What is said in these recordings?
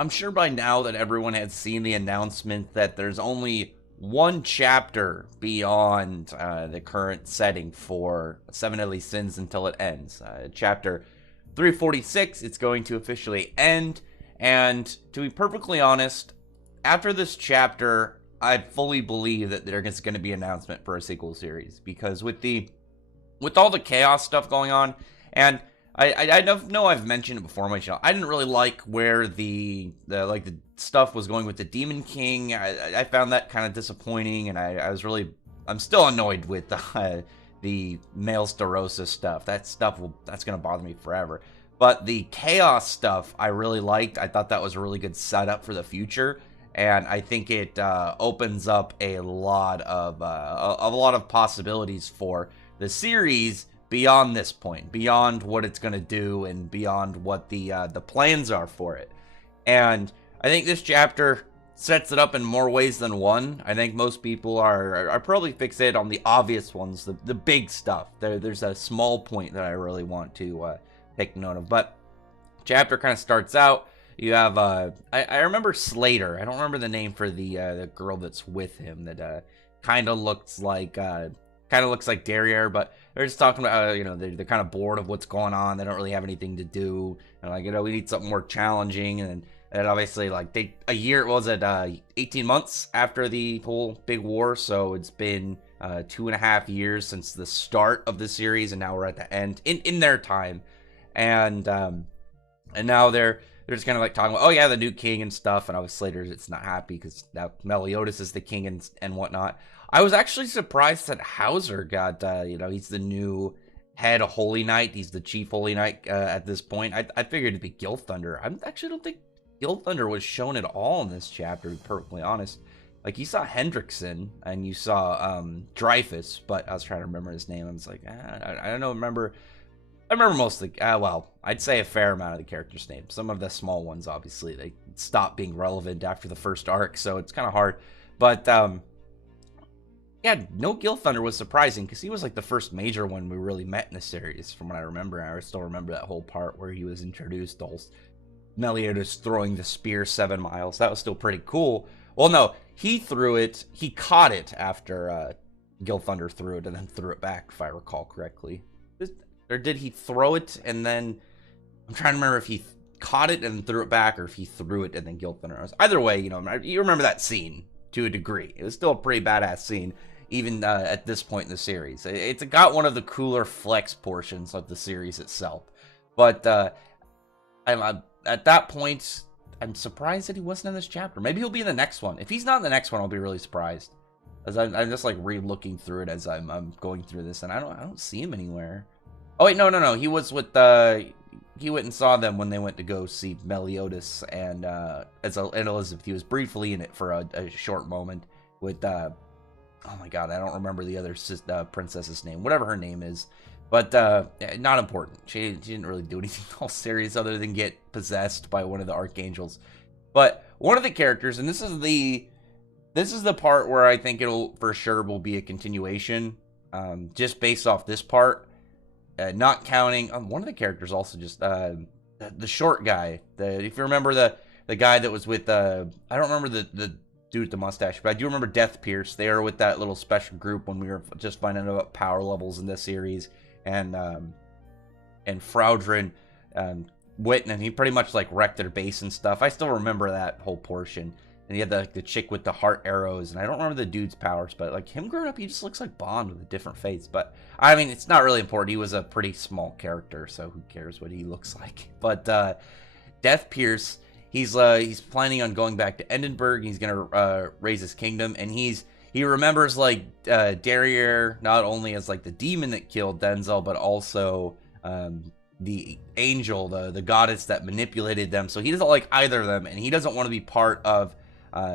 I'm sure by now that everyone has seen the announcement that there's only one chapter beyond the current setting for Seven Deadly Sins until it ends. Chapter 346, it's going to officially end. And to be perfectly honest, after this chapter, I fully believe that there's going to be an announcement for a sequel series, because with all the chaos stuff going on, and I know I've mentioned it before on my channel. I didn't really like where the stuff was going with the Demon King. I found that kind of disappointing, and I'm still annoyed with the male Starosa stuff. That's gonna bother me forever. But the chaos stuff I really liked. I thought that was a really good setup for the future, and I think it opens up a lot of possibilities for the series beyond this point, beyond what it's going to do, and beyond what the plans are for it. And I think this chapter sets it up in more ways than one. I think most people are probably fixated on the obvious ones, the big stuff. There's a small point that I really want to take note of. But chapter kind of starts out. You have I remember Slater. I don't remember the name for the girl that's with him that kind of looks like Derriere, but they're just talking about they're kind of bored of what's going on. They don't really have anything to do, and we need something more challenging. And obviously, a year, what was it, 18 months after the whole big war, so it's been 2.5 years since the start of the series, and now we're at the end in their time. And now they're just kind of talking about, oh yeah, the new king and stuff, and obviously Slater, it's not happy because now Meliodas is the king and whatnot. I was actually surprised that Hauser got, he's the new head Holy Knight. He's the chief Holy Knight at this point. I figured it'd be Gilthunder. I actually don't think Gilthunder was shown at all in this chapter, to be perfectly honest. You saw Hendrickson and you saw Dreyfus, but I was trying to remember his name. I was like, I don't know, I remember most of the, I'd say a fair amount of the characters' names. Some of the small ones, obviously, they stopped being relevant after the first arc, so it's kind of hard. But, yeah, no Gilthunder was surprising, because he was the first major one we really met in the series, from what I remember. I still remember that whole part where he was introduced, the whole Meliodas throwing the spear 7 miles. That was still pretty cool. Well, no, he caught it after Gilthunder threw it, and then threw it back, if I recall correctly. Or did he throw it, and then... I'm trying to remember if he caught it and threw it back, or if he threw it and then Gilthunder. Either way, you remember that scene to a degree. It was still a pretty badass scene, even at this point in the series. It's got one of the cooler flex portions of the series itself. But I'm at that point, I'm surprised that he wasn't in this chapter. Maybe he'll be in the next one. If he's not in the next one, I'll be really surprised. As I'm just re-looking through it as I'm going through this, and I don't see him anywhere. Oh wait, no. He was with he went and saw them when they went to go see Meliodas and Elizabeth. He was briefly in it for a short moment with oh my god, I don't remember the other princess's name, whatever her name is, but not important. She didn't really do anything all serious other than get possessed by one of the archangels. But one of the characters, and this is the part where I think it'll for sure will be a continuation, just based off this part. Not counting one of the characters, also just the short guy. If you remember the guy that was with I don't remember the dude with the mustache, but I do remember Death Pierce. They were with that little special group when we were just finding out about power levels in this series, and Fraudrin went and he pretty much wrecked their base and stuff. I still remember that whole portion. And he had the chick with the heart arrows, and I don't remember the dude's powers, but him growing up, he just looks like Bond with a different face. But I mean, it's not really important. He was a pretty small character, so who cares what he looks like? But Death Pierce, he's planning on going back to Edinburgh. He's gonna raise his kingdom, and he remembers Derriere not only as the demon that killed Denzel, but also the angel, the goddess that manipulated them. So he doesn't like either of them, and he doesn't want to be part of.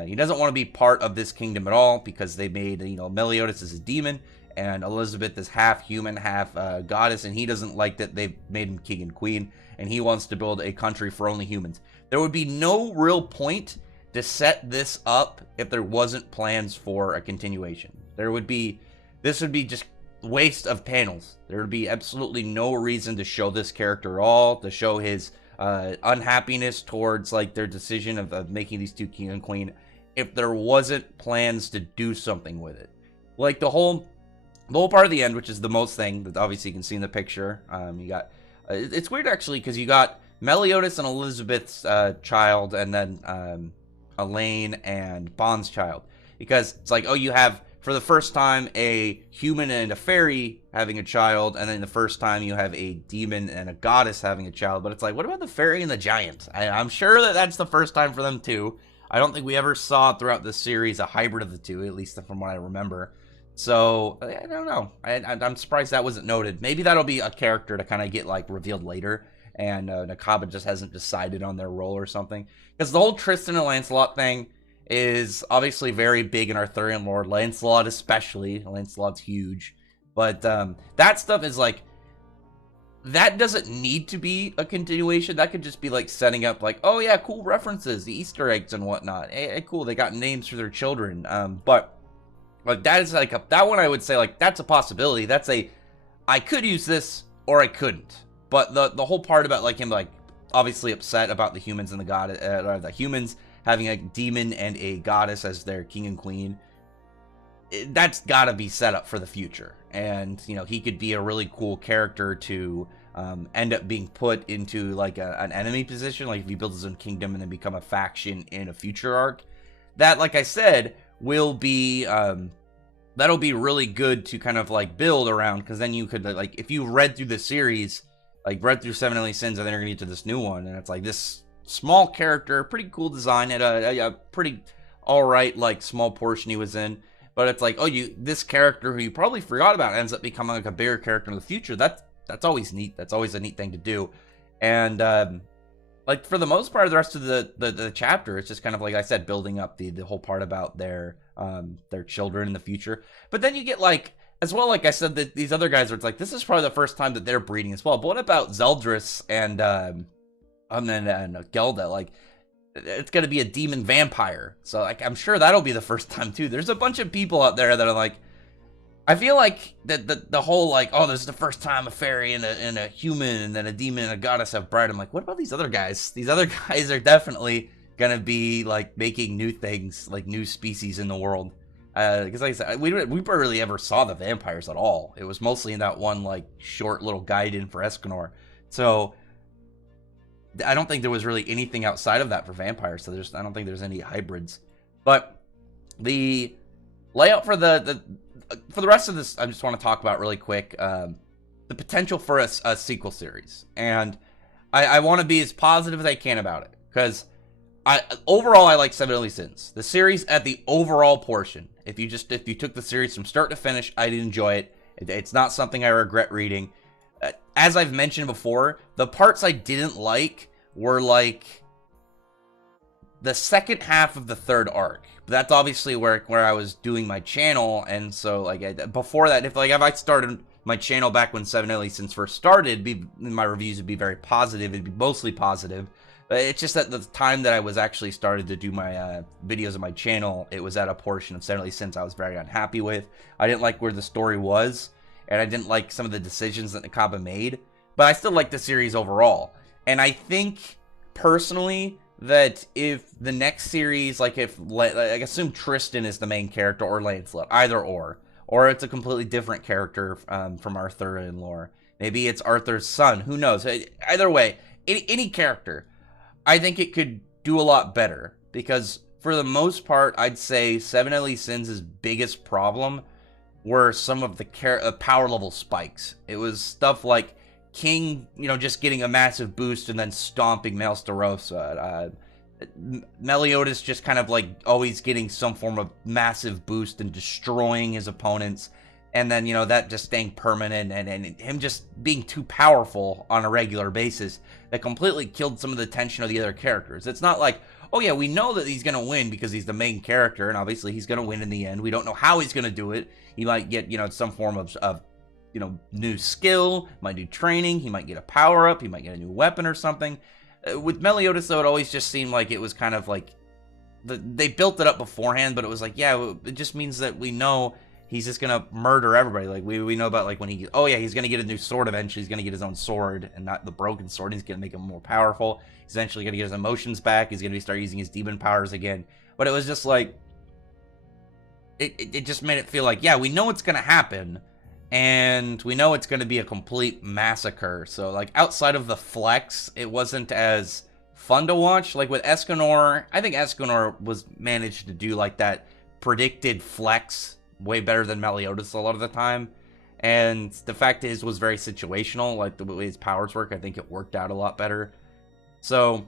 He doesn't want to be part of this kingdom at all, because they made, Meliodas is a demon and Elizabeth is half human, half goddess, and he doesn't like that they've made him king and queen, and he wants to build a country for only humans. There would be no real point to set this up if there wasn't plans for a continuation. This would be just waste of panels. There would be absolutely no reason to show this character at all, to show his unhappiness towards like their decision of making these two king and queen if there wasn't plans to do something with it. Like the whole part of the end, which is the most thing that obviously you can see in the picture. You got it's weird actually because you got Meliodas and Elizabeth's child, and then Elaine and Bond's child, because it's like, oh, you have for the first time a human and a fairy having a child, and then the first time you have a demon and a goddess having a child. But it's like, what about the fairy and the giant? I'm sure that that's the first time for them too. I don't think we ever saw throughout this series a hybrid of the two, at least from what I remember. So I don't know. I'm surprised that wasn't noted. Maybe that'll be a character to kind of get like revealed later, and Nakaba just hasn't decided on their role or something. Because the whole Tristan and Lancelot thing is obviously very big in Arthurian lore. Lancelot especially. Lancelot's huge. But that stuff is like, that doesn't need to be a continuation. That could just be like setting up like, oh yeah, cool references, the Easter eggs and whatnot. Hey, cool, they got names for their children. But like that is like that one I would say like that's a possibility. That's I could use this or I couldn't. But the whole part about like him like obviously upset about the humans and the humans having a demon and a goddess as their king and queen, that's got to be set up for the future. And you know, he could be a really cool character to end up being put into like an enemy position, like if he builds his own kingdom and then become a faction in a future arc. That, like I said, will be that'll be really good to kind of like build around, because then you could like, if you read through the series, like read through Seven Deadly Sins, and then you're gonna get to this new one, and it's like this small character, pretty cool design, and a pretty all right like small portion he was in. But it's like, oh, this character who you probably forgot about ends up becoming like a bigger character in the future. That's always neat. That's always a neat thing to do. And like for the most part of the rest of the chapter, it's just kind of like I said, building up the whole part about their children in the future. But then you get like, as well, like I said, that these other guys are, it's like, this is probably the first time that they're breeding as well. But what about Zeldris and Gelda? Like, it's going to be a demon vampire. So like, I'm sure that'll be the first time too. There's a bunch of people out there that are like, I feel like that the whole like, oh, this is the first time a fairy and a human and then a demon and a goddess have bred. I'm like, what about these other guys? These other guys are definitely going to be like making new things, like new species in the world. Because like I said, we barely ever saw the vampires at all. It was mostly in that one like short little guide in for Escanor. So I don't think there was really anything outside of that for vampires. So I don't think there's any hybrids. But the layout for the rest of this, I just want to talk about really quick the potential for a sequel series. And I want to be as positive as I can about it, because overall I like Seven Deadly Sins. The series at the overall portion, if you took the series from start to finish, I did enjoy it. It's not something I regret reading. As I've mentioned before, the parts I didn't like were like the second half of the third arc. But that's obviously where I was doing my channel, and so like before that, if I started my channel back when Seven Deadly Sins first started, my reviews would be very positive. It'd be mostly positive. It's just that the time that I was actually started to do my videos on my channel, it was at a portion of Seven Deadly Sins I was very unhappy with. I didn't like where the story was, and I didn't like some of the decisions that Nakaba made, but I still like the series overall. And I think, personally, that if the next series, like I assume Tristan is the main character, or Lancelot, either or it's a completely different character from Arthurian lore. Maybe it's Arthur's son, who knows? Either way, any character, I think it could do a lot better, because for the most part, I'd say Seven Deadly Sins' biggest problem were some of the power level spikes. It was stuff like King, just getting a massive boost and then stomping Maelstarossa. Meliodas just kind of like always getting some form of massive boost and destroying his opponents. And then, that just staying permanent, and him just being too powerful on a regular basis that completely killed some of the tension of the other characters. It's not like, oh yeah, we know that he's going to win because he's the main character, and obviously he's going to win in the end. We don't know how he's going to do it. He might get, some form of new skill, might do training, he might get a power-up, he might get a new weapon or something. With Meliodas, though, it always just seemed like it was kind of like, they built it up beforehand, but it was like, yeah, it just means that we know he's just gonna murder everybody. Like we know about like when he, oh yeah, he's gonna get a new sword eventually. He's gonna get his own sword and not the broken sword. He's gonna make him more powerful. He's eventually gonna get his emotions back. He's gonna start using his demon powers again. But it was just like, it just made it feel like, yeah, we know it's gonna happen, and we know it's gonna be a complete massacre. So like outside of the flex, it wasn't as fun to watch. Like with Escanor, I think Escanor was managed to do like that predicted flex way better than Meliodas a lot of the time. And the fact is, was very situational. Like the way his powers work, I think it worked out a lot better. So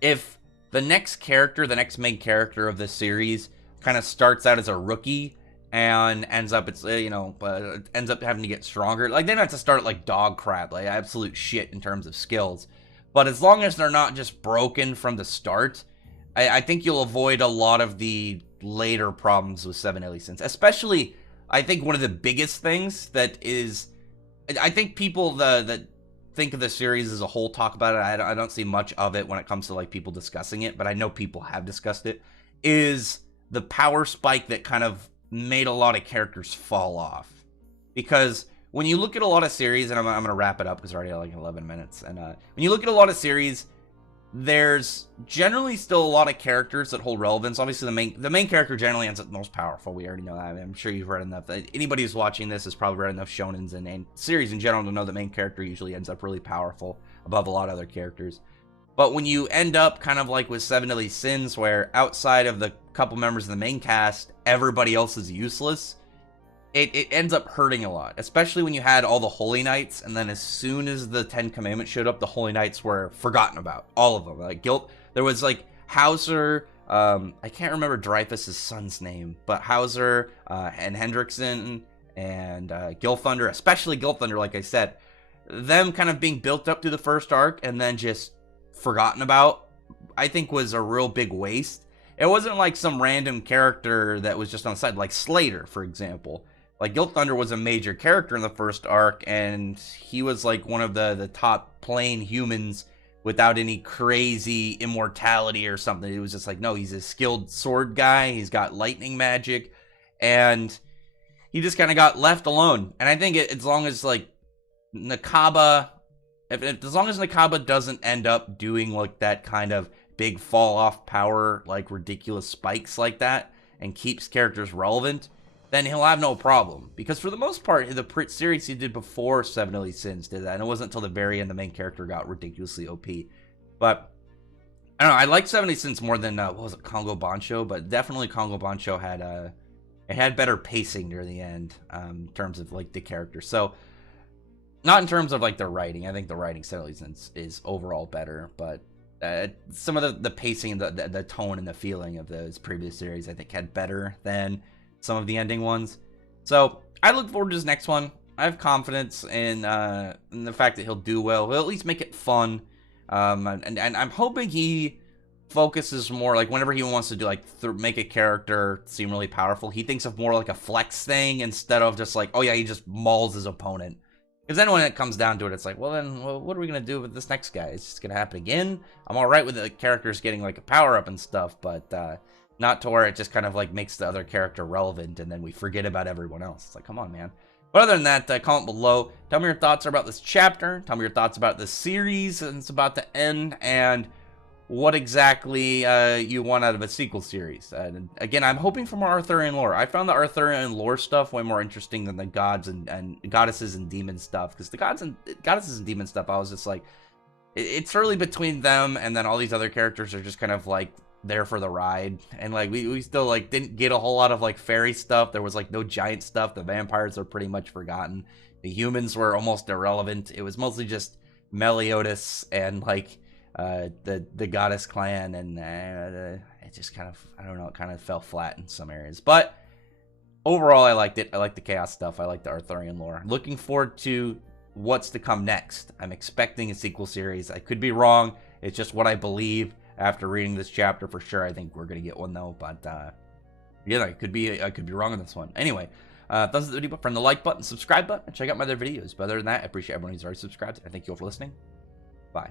if the next character, the next main character of this series, kind of starts out as a rookie and ends up, ends up having to get stronger. Like they don't have to start like dog crap, like absolute shit in terms of skills. But as long as they're not just broken from the start, I think you'll avoid a lot of the later problems with Seven Deadly Sins. Especially, I think one of the biggest things that is, I think people that think of the series as a whole talk about it. I don't see much of it when it comes to like people discussing it, but I know people have discussed it, is the power spike that kind of made a lot of characters fall off. Because when you look at a lot of series, and I'm going to wrap it up because we're already at like 11 minutes, and when you look at a lot of series, there's generally still a lot of characters that hold relevance. Obviously, the main character generally ends up most powerful. We already know that. I mean, I'm sure you've read enough. Anybody who's watching this has probably read enough shonens and series in general to know the main character usually ends up really powerful above a lot of other characters. But when you end up kind of like with Seven Deadly Sins, where outside of the couple members of the main cast, everybody else is useless, it ends up hurting a lot. Especially when you had all the Holy Knights, and then as soon as the Ten Commandments showed up, the Holy Knights were forgotten about. All of them. Like there was like Hauser, I can't remember Dreyfus's son's name, but Hauser and Hendrickson and Gilthunder, especially Gilthunder, like I said, them kind of being built up through the first arc and then just forgotten about, I think was a real big waste. It wasn't like some random character that was just on the side, like Slater, for example. Like Gilthunder was a major character in the first arc, and he was like one of the top plain humans without any crazy immortality or something. It was just like, no, he's a skilled sword guy, he's got lightning magic, and he just kind of got left alone. And I think as long as like Nakaba, as long as Nakaba doesn't end up doing like that kind of big fall off power, like ridiculous spikes like that, and keeps characters relevant, then he'll have no problem. Because for the most part, the series he did before Seven Deadly Sins did that, and it wasn't until the very end the main character got ridiculously OP. But I don't know, I like Seven Deadly Sins more than what was it, Kongo Bancho, but definitely Kongo Bancho had it had better pacing near the end in terms of like the character. So not in terms of like the writing. I think the writing Seven Deadly Sins is overall better, but some of the pacing, the tone, and the feeling of those previous series, I think, had better than some of the ending ones. So I look forward to this next one. I have confidence in the fact that he'll do well. He'll at least make it fun, and I'm hoping he focuses more, like whenever he wants to do like make a character seem really powerful, he thinks of more like a flex thing instead of just like, oh yeah, he just mauls his opponent. Because then when it comes down to it, it's like, well then, what are we going to do with this next guy? Is this going to happen again? I'm alright with the characters getting like a power up and stuff, but not to where it just kind of like makes the other character relevant and then we forget about everyone else. It's like, come on, man. But other than that, comment below. Tell me your thoughts about this chapter. Tell me your thoughts about this series and it's about to end, and what exactly you want out of a sequel series. And again, I'm hoping for more Arthurian lore. I found the Arthurian lore stuff way more interesting than the gods and goddesses and demon stuff. Because the goddesses and demon stuff, I was just like, it's really between them, and then all these other characters are just kind of like there for the ride. And like we still like didn't get a whole lot of like fairy stuff. There was like no giant stuff. The vampires are pretty much forgotten. The humans were almost irrelevant. It was mostly just Meliodas and like the goddess clan, and it just kind of, I don't know, it kind of fell flat in some areas. But overall, I liked it. I like the chaos stuff. I like the Arthurian lore. Looking forward to what's to come next. I'm expecting a sequel series. I could be wrong. It's just what I believe after reading this chapter for sure. I think we're gonna get one though, but yeah, I could be wrong on this one. Anyway, thumbs up the video, from the like button, subscribe button, and check out my other videos. But other than that, I appreciate everyone who's already subscribed. I thank you all for listening. Bye.